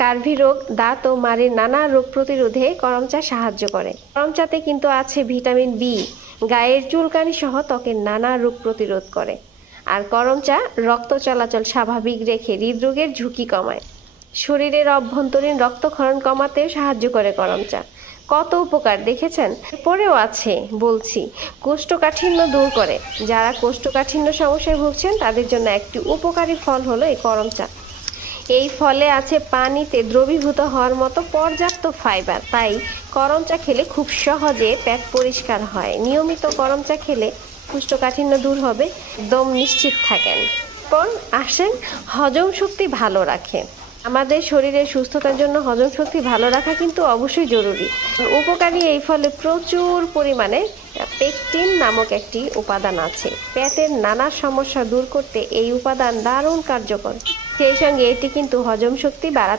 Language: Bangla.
স্কারভি রোগ, দাঁত ও মাড়ির নানা রোগ প্রতিরোধে করম চা সাহায্য করে। করম চাতে কিন্তু আছে ভিটামিন বি, গায়ের চুলকানি সহ ত্বকের নানা রোগ প্রতিরোধ করে। আর করম চা রক্ত চলাচল স্বাভাবিক রেখে হৃদরোগের ঝুঁকি কমায়। শরীরের অভ্যন্তরীণ রক্তক্ষরণ কমাতেও সাহায্য করে করম চা। কত উপকার দেখেছেন। পরেও আছে বলছি, কোষ্ঠকাঠিন্য দূর করে। যারা কোষ্ঠকাঠিন্য সমস্যায় ভুগছেন তাদের জন্য একটি উপকারী ফল হলো এই করম চা। এই ফলে আছে পানিতে দ্রবীভূত হওয়ার মতো পর্যাপ্ত ফাইবার, তাই করম চা খেলে খুব সহজে পেট পরিষ্কার হয়। নিয়মিত করম চা খেলে কোষ্ঠকাঠিন্য দূর হবে, একদম নিশ্চিত থাকেন। পর আসেন, হজম শক্তি ভালো রাখে। আমাদের শরীরের সুস্থতার জন্য হজম শক্তি ভালো রাখা কিন্তু অবশ্যই জরুরি। উপকারী এই ফলে প্রচুর পরিমাণে পেকটিন নামক একটি উপাদান আছে। পেটের নানা সমস্যা দূর করতে এই উপাদান দারুণ কার্যকর। সেই সঙ্গে এটি কিন্তু হজম শক্তি বাড়াতে